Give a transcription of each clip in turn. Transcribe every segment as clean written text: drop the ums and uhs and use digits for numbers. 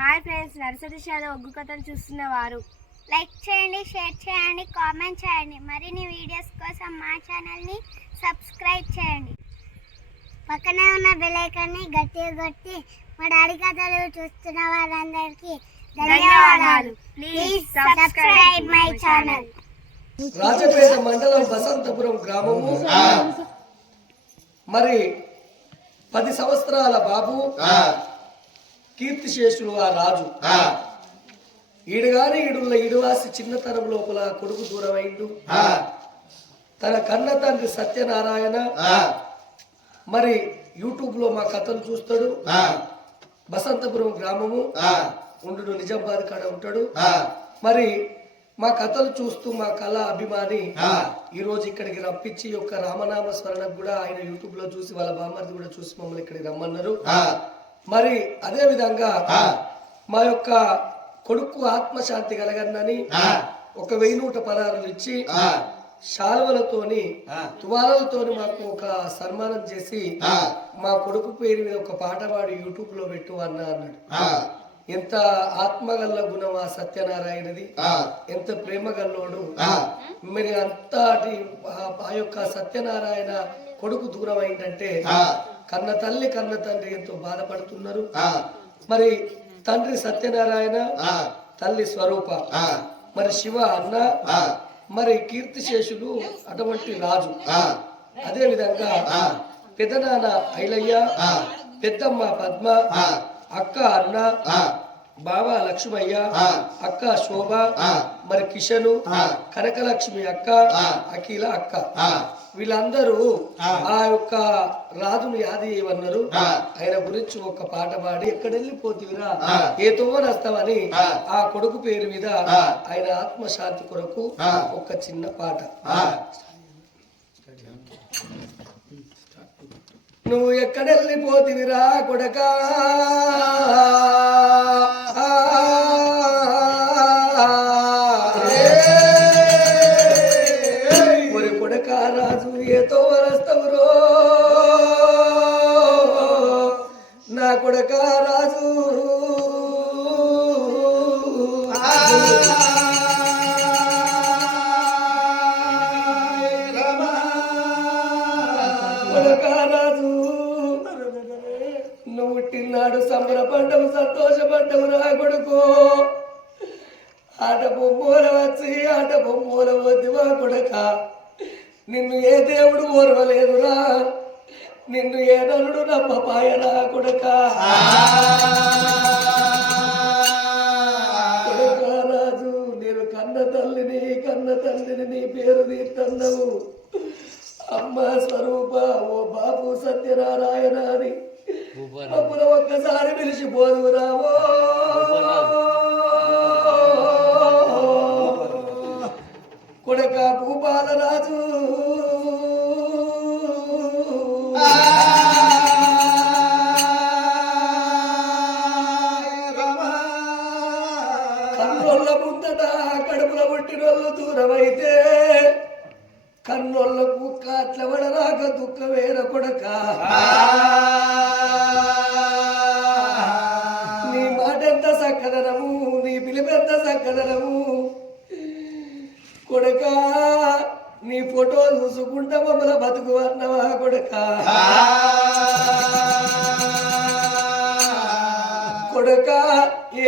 Hi friends, nursery shallow ఒగ్గు కథలు చూస్తున్నవారు like చేయండి, share చేయండి, కామెంట్ చేయండి. మరిన్ని వీడియోస్ కోసం మా ఛానల్ని సబ్స్క్రైబ్ చేయండి. పక్కనే ఉన్న బెల్ ఐకాన్ని గట్టిగా కొట్టి మా డాడీ కథలు చూస్తున్న వారందరికీ ధన్యవాదాలు. Please subscribe my channel. Rajapeta మండలం వసంతపురం గ్రామము. మరి 10 సంవత్సరాల బాబు కీర్తిశేషులు ఆ రాజు. ఈడుగాని ఈడున్న ఈడువాసి చిన్నతనం లోపల కొడుకు దూరమైండు. తన కన్న తండ్రి సత్యనారాయణ మరి యూట్యూబ్ లో మా కథలు చూస్తాడు. వసంతపురం గ్రామము ఉండు, నిజామాబాద్ కాడ ఉంటాడు. మరి మా కథలు చూస్తూ మా కళ అభిమాని ఈ రోజు ఇక్కడికి రప్పించి యొక్క రామనామ స్మరణకు కూడా ఆయన యూట్యూబ్ లో చూసి వాళ్ళ బామ్మర్ది కూడా చూసి మమ్మల్ని ఇక్కడికి రమ్మన్నారు. మరి అదే విధంగా మా యొక్క కొడుకు ఆత్మశాంతి కలగన్నని 1116 ఇచ్చి శాలువలతోని తువాలతోని మాకు ఒక సన్మానం చేసి మా కొడుకు పేరు మీద ఒక పాట పాడి యూట్యూబ్ లో పెట్టు అన్నాడు. ఎంత ఆత్మగల్ల గుణం ఆ సత్యనారాయణది, ఎంత ప్రేమ గల్లోడు. మరి అంతటి ఆ యొక్క సత్యనారాయణ కొడుకు దూరం అయిందంటే కన్న తల్లి కన్న తండ్రి ఎంతో బాధపడుతున్నారు. మరి తండ్రి సత్యనారాయణ, తల్లి స్వరూప, మరి శివ అన్న, మరి కీర్తిశేషులు అటువంటి రాజు. అదే విధంగా పెదనాన్న ఐలయ్య, పెద్దమ్మ పద్మ, అక్క అన్న, బావ లక్ష్మయ్య, అక్క శోభ, మరి కిషను, కనకలక్ష్మి అక్క, అఖిల అక్క, వీళ్ళందరూ ఆ యొక్క రాజును యాది చేయమన్నారు. ఆయన గురించి ఒక పాట పాడి ఎక్కడ వెళ్ళిపోతీవిరా ఏతో నస్తామని ఆ కొడుకు పేరు మీద ఆయన ఆత్మశాంతి కొరకు ఒక చిన్న పాట. నువ్వు ఎక్కడెళ్ళిపోతివిరా కొడకా, ఒరి కొడకా రాజు ఏతో వరస్తవురో, నా కొడకా రాజు పుట్టినాడు సంబరపడ్డము, సంతోషపడ్డము రా కొడుకు. ఆట బొమ్మల వచ్చి ఆట బొమ్మల వద్దువా కొడక, నిన్ను ఏ దేవుడు ఓర్వలేదురా, నిన్ను ఏ నలుడు నమ్మపాయరా కొడక. కొడక రాజు, నేను కన్న తల్లిని నీ పేరు తీర్తన్నావు. అమ్మ స్వరూప, ఓ బాబు సత్యనారాయణ అని అప్పుడు ఒక్కసారి పిలిచిపోదు రావో. కొడక భూపాలరాజు, కన్నోళ్ళ ముందట కడుపుల పుట్టినోళ్ళు దూరమైతే కన్నోళ్ళకు కాట్ల పడరాక దుఃఖమేర కొడక. నీ మాట ఎంత చక్కదనము, నీ పిలిపెంత చక్కదనము కొడక. నీ ఫోటో చూసుకుంటా మమ్మల్ని బతుకు అన్నవా కొడక. కొడక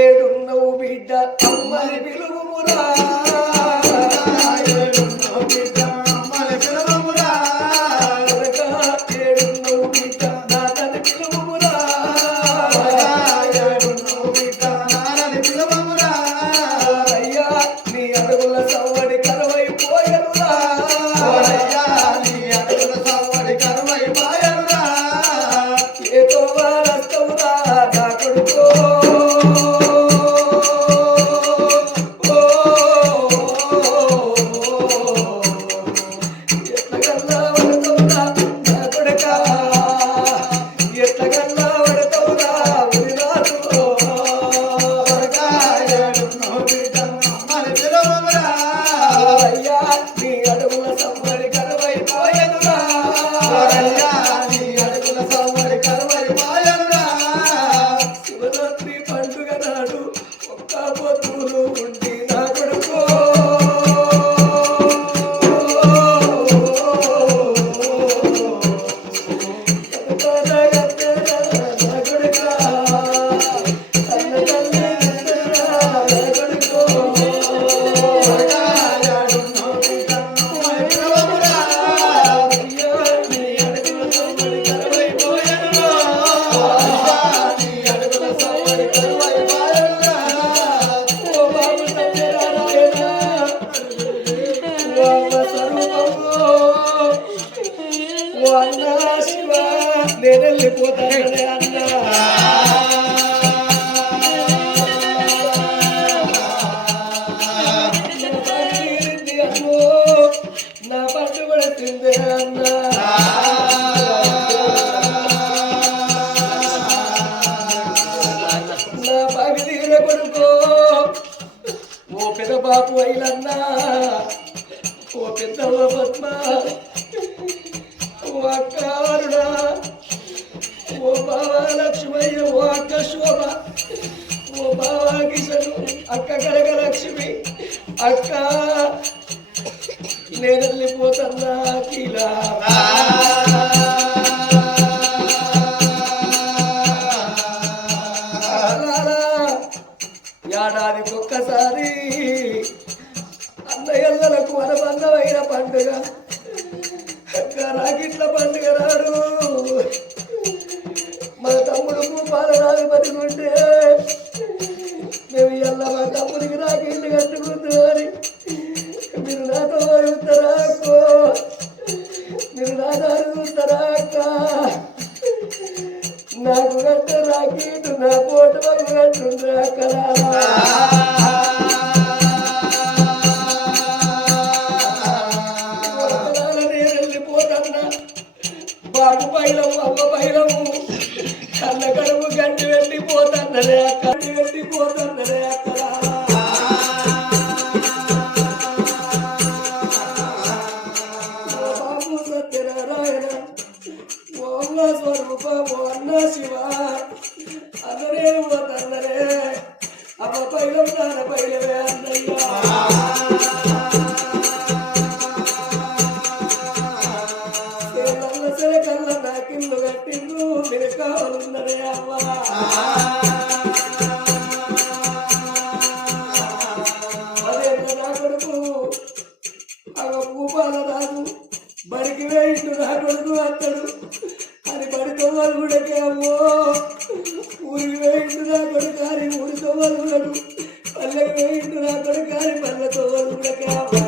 ఏడున్నవు బిడ్డ అమ్మని పిలువుమురా, ఏడున్నవు బిడ్డ ఓ తీర కొడుకో ఓ పెద్ద బాపు అయిలన్నా ఓ పెద్దమ్మ పద్మ ఓ అక్క అరుణ ఓ బావ లక్ష్మయ్య ఓ అక్క శోభ ఓ బావ కిషను అక్క కనక లక్ష్మి అక్క నేను వెళ్ళిపోతున్నా కీలా ఏడాదికి ఒక్కసారి అన్నయ్యలకు అనుబంధమైన పండుగ రాగిట్ల పండుగ నాడు మా తమ్ముడు పాలరాజు బతికుంటే మేము ఇలా మా తమ్ముడికి రాగిట్లు కట్టుకుంటున్నామని మీరు నాతో అడుగుతారా అక్కో మీరు నాతో అడుగుతారా అక్క నాకు కట్టు రాగిట్టు నా పోటు కట్టుండ్రా అక్కరా బాబు పైలము అమ్మ పైలము కన్న కడుపు గంటి వెళ్ళిపోతున్నదే అక్కడ వెళ్ళిపోతున్నదే అక్కడ బాబు సత్యనారాయణ ఓం స్వరూప ఓ అన్న శివ అందరే పోతున్నరే అమ్మ పైలం నాన్న పైలవే అన్నయ్య కళ్ళ నాకిల్లు కట్టిండు మీరు కావాలన్నదే అవ్వా అదే నా కొడుకు అవ భూపాల రాజు బడికి వేయిండు నా కొడుకు అత్తడు అని బడి తొవ్వలు కూడాకే అమ్మో ఊరికి వేయిండు నా కొడుకు అని ఊరి తొవ్వలు కూడడు పల్లెకి వేయిండు నా కొడుకు అని పల్లె తొవ్వలు కూడాకే అవ్వా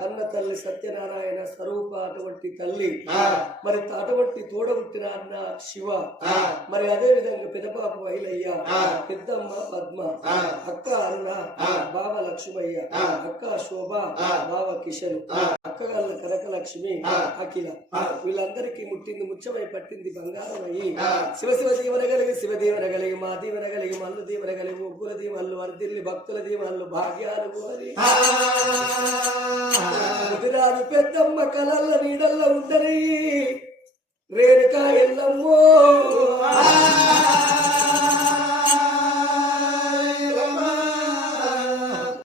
కన్న తల్లి సత్యనారాయణ స్వరూప అటువంటి తల్లి మరి అటువంటి తోడబుట్టిన అన్న శివ మరి అదే విధంగా పెదపాపు ఐలయ్య పెద్దమ్మ పద్మ అక్క అరుణ బావ లక్ష్మయ్య అక్క శోభ బావ కిషన్ అక్కగల్ల కనకలక్ష్మి అఖిల వీళ్ళందరికీ ముట్టింది ముచ్చమై పట్టింది బంగారం అయ్యి శివ శివ దీవెన కలిగి శివ దీవెన కలిగి మా దీవెన కలిగి మల్లు దీవెన కలిగి ముగ్గుల దీవెనలు వర్దిల్లి భక్తుల దీవెనలు భాగ్యాలు కోరి ముదిరాజు పెద్దమ్మ కలల్ల నీడల్ల ఉండని రేణుకా ఎల్లమ్మో